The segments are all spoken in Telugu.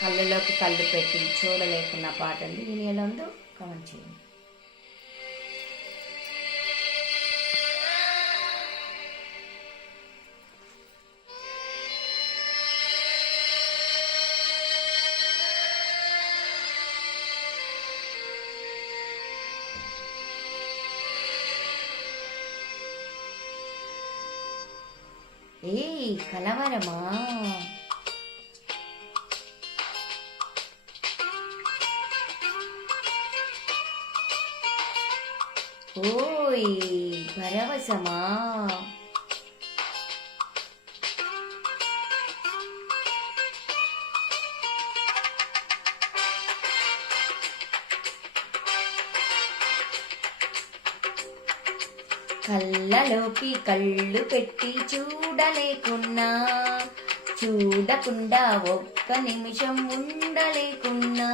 కళ్ళలోకి కళ్ళు పెట్టి చూడలేకున్న పాట అండి. నేను ఎలా ఉందో కామెంట్ చేయండి. కలవరమా? ఓయ్ పరవశమా? కళ్ళలోకి కళ్ళు పెట్టి చూడకుండా ఒక్క నిమిషం ఉండలేకున్నా,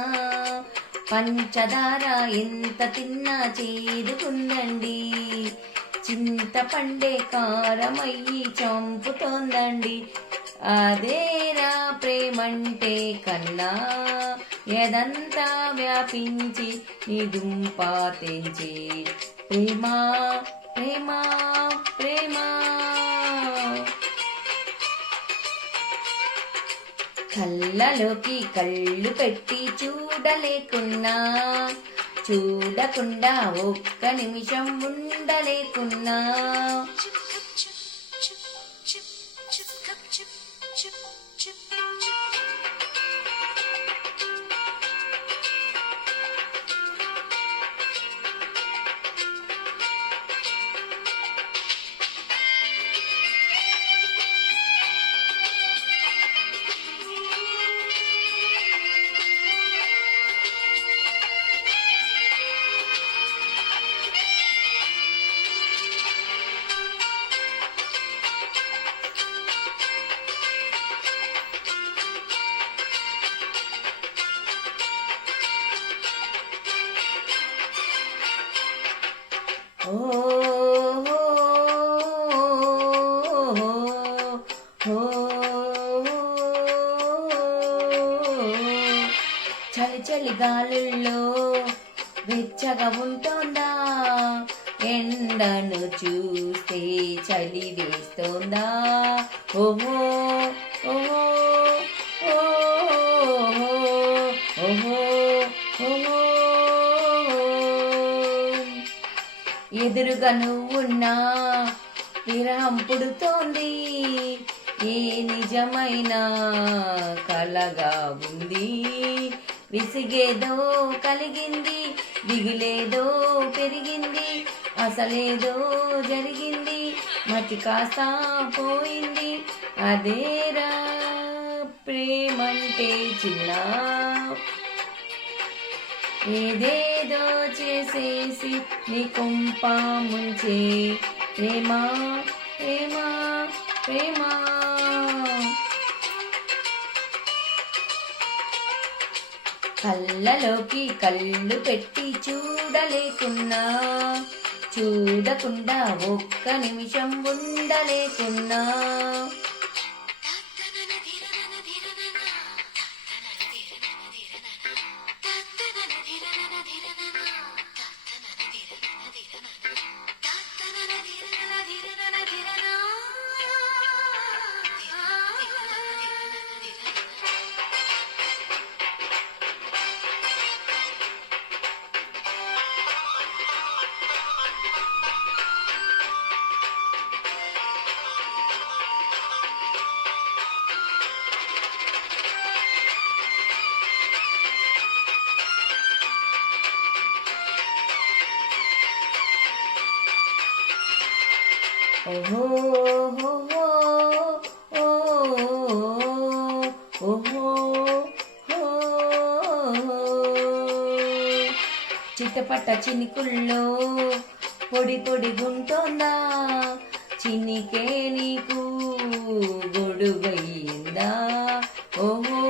పంచదార ఎంత తిన్నా చేదుకుందండి, చింతపండే కారమయ్యి చంపుతోందండి. అదేరా ప్రేమంటే కన్నా ఎదంతా వ్యాపించి నిదుంపా తెంచి ప్రేమ ప్రేమ ప్రేమ. కళ్ళలోకి కళ్ళు పెట్టి చూడకుండా ఒక్క నిమిషం ఉండలేకున్నా, చలి గాలుల్లో వెచ్చగా ఉంటోందా, ఎండను చూస్తే చలి వేస్తోందా, ఓహో ఓహో ఓహో ఓహో. ఎదురుగా నువ్వున్నా విరహం పుడుతోంది, ఏ నిజమైన కలగా ఉంది, విసిగేదో కలిగింది, దిగులేదో పెరిగింది, అసలేదో జరిగింది, మతి కాస్త పోయింది, అదేరా ప్రేమంటే చిన్న. ఏదేదో చేసేసి నీ కొంప ముంచే ప్రేమ ప్రేమ ప్రేమ. కళ్ళలోకి కళ్ళు పెట్టి చూడకుండా ఒక్క నిమిషం ఉండలేకున్నా, ఓహో ఓహో ఓహో. చిట్టపట్ట చినుకుల్లో పొడి పొడి గుంటోందా, చినికే నీకు గొడుగయిందా, ఓహో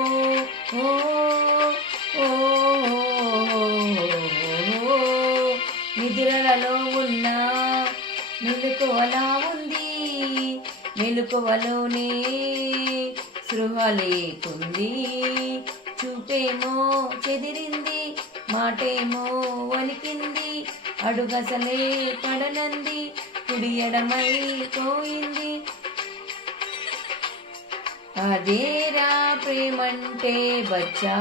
నిద్రలలో ఉన్నా మెలకువలా ఉంది, మెలకువలోనే స్పృహ లేకుంది, చూపేమో చెదిరింది, మాటేమో వలికింది, అడుగసలే పడనంది, కుడి ఎడమై పోయింది. అదేరా ప్రేమంటే బచ్చా,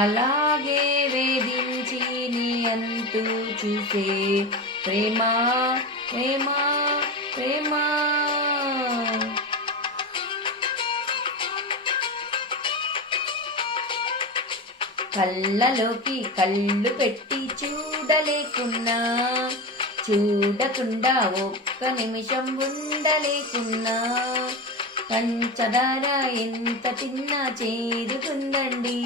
అలాగే వేధించి నీ అంతు చూసే ప్రేమ ప్రేమ ప్రేమ. కళ్ళలోకి కళ్ళు పెట్టి చూడలేకున్నా, చూడకుండా ఒక్క నిమిషం ఉండలేకున్నా, పంచదార ఎంత తిన్నా చేరుతుందండి,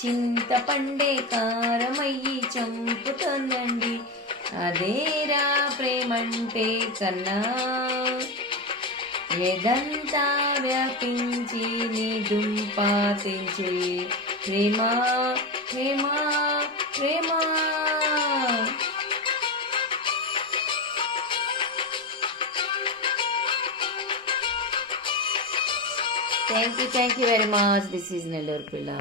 చింతపండే కారమయ్యి చంపుతోందండి. అదేరా ప్రేమంటే కన్నా, ఏదంతా వ్యాపించి నీ దుంపా తెంచే ప్రేమ ప్రేమ ప్రేమ. Thank you very much. This is Nellore Pilla.